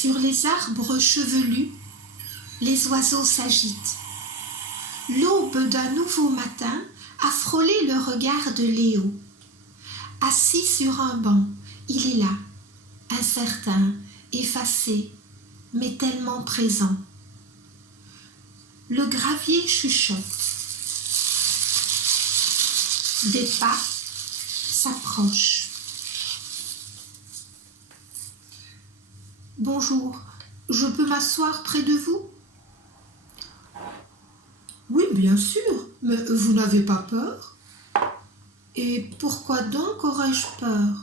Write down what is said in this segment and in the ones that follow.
Sur les arbres chevelus, les oiseaux s'agitent. L'aube d'un nouveau matin a frôlé le regard de Léo. Assis sur un banc, il est là, incertain, effacé, mais tellement présent. Le gravier chuchote. Des pas s'approchent. Bonjour, je peux m'asseoir près de vous? Oui, bien sûr, mais vous n'avez pas peur? Et pourquoi donc aurais-je peur?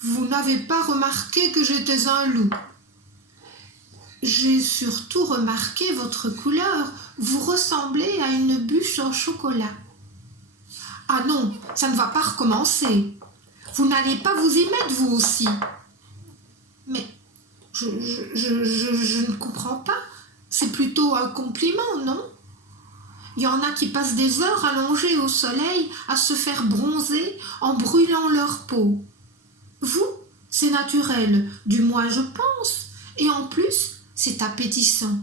Vous n'avez pas remarqué que j'étais un loup? J'ai surtout remarqué votre couleur. Vous ressemblez à une bûche en chocolat. Ah non, ça ne va pas recommencer. Vous n'allez pas vous y mettre, vous aussi. Mais je ne comprends pas. C'est plutôt un compliment, non? Il y en a qui passent des heures allongées au soleil à se faire bronzer en brûlant leur peau. Vous, c'est naturel, du moins je pense, et en plus, c'est appétissant.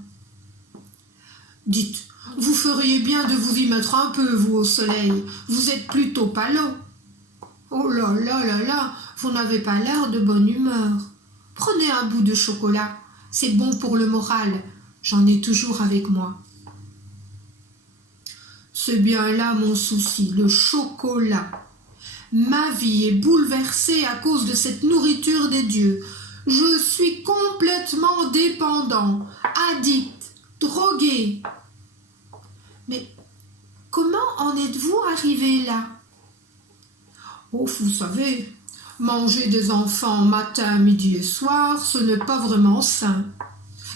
Dites, vous feriez bien de vous y mettre un peu, vous, au soleil. Vous êtes plutôt pâleux. Oh là là là là, vous n'avez pas l'air de bonne humeur. Prenez un bout de chocolat, c'est bon pour le moral. J'en ai toujours avec moi. C'est bien là mon souci, le chocolat. Ma vie est bouleversée à cause de cette nourriture des dieux. Je suis complètement dépendant, addict, drogué. Mais comment en êtes-vous arrivé là? Oh, vous savez, manger des enfants matin, midi et soir, ce n'est pas vraiment sain.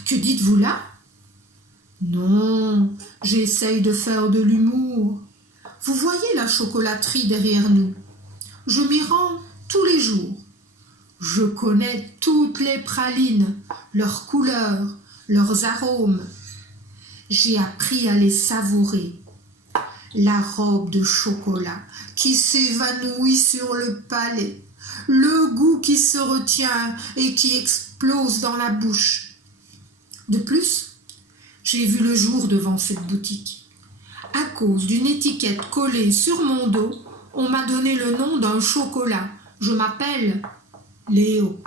Que dites-vous là? Non, j'essaye de faire de l'humour. Vous voyez la chocolaterie derrière nous? Je m'y rends tous les jours. Je connais toutes les pralines, leurs couleurs, leurs arômes. J'ai appris à les savourer. La robe de chocolat qui s'évanouit sur le palais, le goût qui se retient et qui explose dans la bouche. De plus, j'ai vu le jour devant cette boutique. À cause d'une étiquette collée sur mon dos, on m'a donné le nom d'un chocolat. Je m'appelle Léo.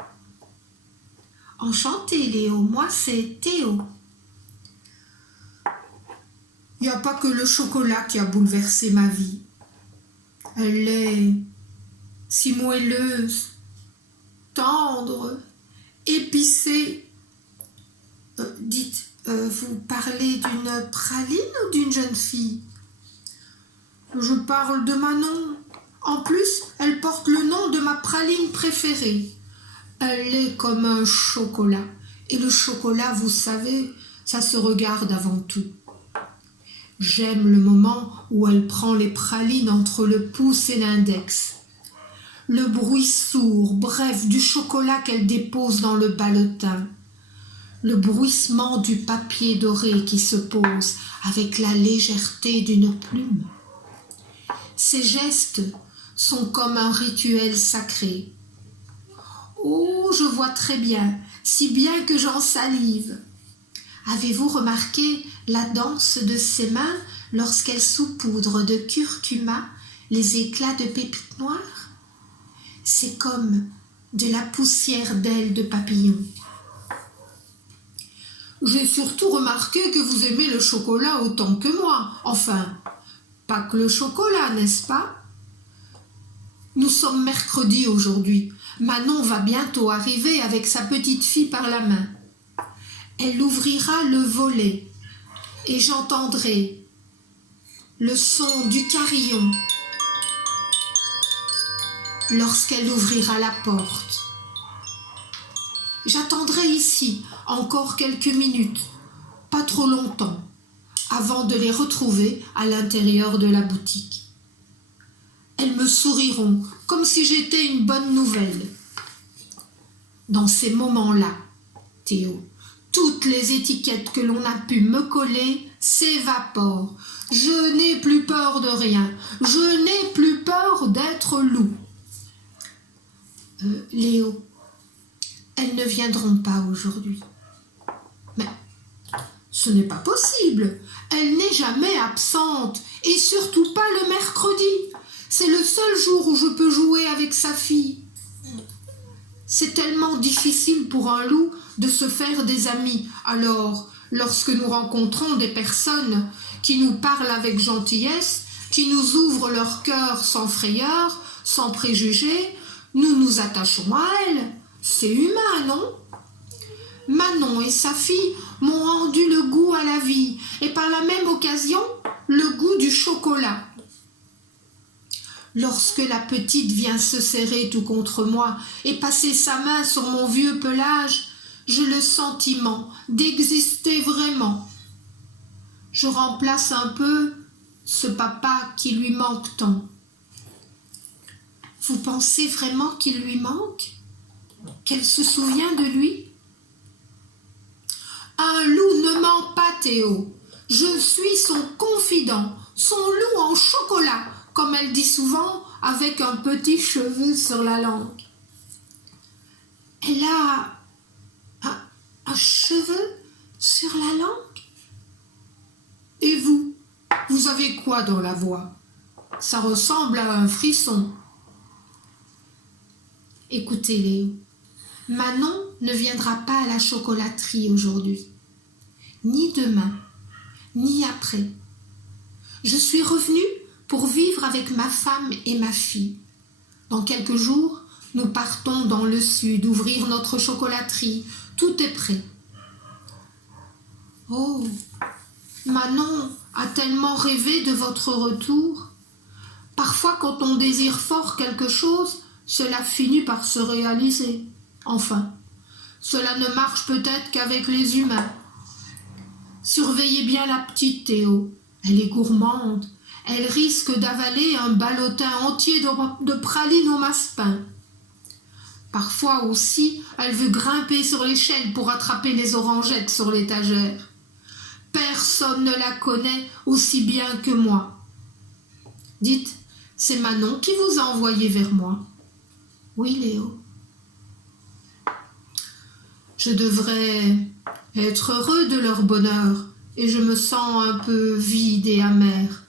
Enchantée, Léo. Moi, c'est Théo. Il n'y a pas que le chocolat qui a bouleversé ma vie. Elle est si moelleuse, tendre, épicée. Dites, vous parlez d'une praline ou d'une jeune fille? Je parle de Manon. En plus, elle porte le nom de ma praline préférée. Elle est comme un chocolat. Et le chocolat, vous savez, ça se regarde avant tout. J'aime le moment où elle prend les pralines entre le pouce et l'index. Le bruit sourd, bref, du chocolat qu'elle dépose dans le ballotin. Le bruissement du papier doré qui se pose avec la légèreté d'une plume. Ces gestes sont comme un rituel sacré. Oh, je vois très bien, si bien que j'en salive. Avez-vous remarqué la danse de ses mains lorsqu'elle saupoudre de curcuma les éclats de pépites noires? C'est comme de la poussière d'ailes de papillon. J'ai surtout remarqué que vous aimez le chocolat autant que moi. Enfin, pas que le chocolat, n'est-ce pas? Nous sommes mercredi aujourd'hui. Manon va bientôt arriver avec sa petite fille par la main. Elle ouvrira le volet et j'entendrai le son du carillon lorsqu'elle ouvrira la porte. J'attendrai ici encore quelques minutes, pas trop longtemps, avant de les retrouver à l'intérieur de la boutique. Elles me souriront comme si j'étais une bonne nouvelle. Dans ces moments-là, Théo, toutes les étiquettes que l'on a pu me coller s'évaporent. Je n'ai plus peur de rien. Je n'ai plus peur d'être loup. Léo, elles ne viendront pas aujourd'hui. Mais ce n'est pas possible. Elle n'est jamais absente, et surtout pas le mercredi. C'est le seul jour où je peux jouer avec sa fille. C'est tellement difficile pour un loup de se faire des amis. Alors, lorsque nous rencontrons des personnes qui nous parlent avec gentillesse, qui nous ouvrent leur cœur sans frayeur, sans préjugés, nous nous attachons à elles. C'est humain, non ? Manon et sa fille m'ont rendu le goût à la vie et par la même occasion, le goût du chocolat. Lorsque la petite vient se serrer tout contre moi et passer sa main sur mon vieux pelage, j'ai le sentiment d'exister vraiment. Je remplace un peu ce papa qui lui manque tant. Vous pensez vraiment qu'il lui manque ? Qu'elle se souvient de lui ? Un loup ne ment pas, Théo. Je suis son confident, son loup en chocolat, comme elle dit souvent, avec un petit cheveu sur la langue. Elle a un cheveu sur la langue ? Et vous, vous avez quoi dans la voix ? Ça ressemble à un frisson. Écoutez, Léo, Manon ne viendra pas à la chocolaterie aujourd'hui, ni demain, ni après. Je suis revenue pour vivre avec ma femme et ma fille. Dans quelques jours, nous partons dans le sud ouvrir notre chocolaterie. Tout est prêt. Oh, Manon a tellement rêvé de votre retour. Parfois, quand on désire fort quelque chose, cela finit par se réaliser. Enfin, cela ne marche peut-être qu'avec les humains. Surveillez bien la petite Théo. Elle est gourmande. Elle risque d'avaler un ballotin entier de pralines au massepain. Parfois aussi, elle veut grimper sur l'échelle pour attraper les orangettes sur l'étagère. Personne ne la connaît aussi bien que moi. Dites, c'est Manon qui vous a envoyé vers moi. Oui, Léo. Je devrais être heureux de leur bonheur et je me sens un peu vide et amer,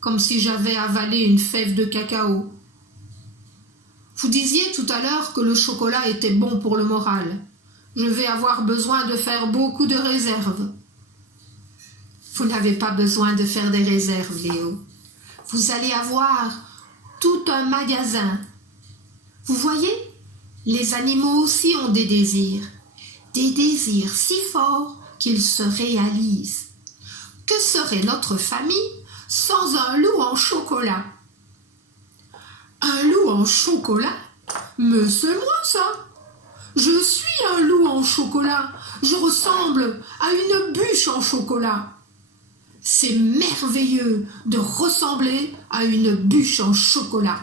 comme si j'avais avalé une fève de cacao. Vous disiez tout à l'heure que le chocolat était bon pour le moral. Je vais avoir besoin de faire beaucoup de réserves. Vous n'avez pas besoin de faire des réserves, Léo. Vous allez avoir tout un magasin. Vous voyez, les animaux aussi ont des désirs si forts qu'ils se réalisent. Que serait notre famille sans un loup en chocolat ? Un loup en chocolat ? Mais c'est moi ça. Je suis un loup en chocolat. Je ressemble à une bûche en chocolat. C'est merveilleux de ressembler à une bûche en chocolat.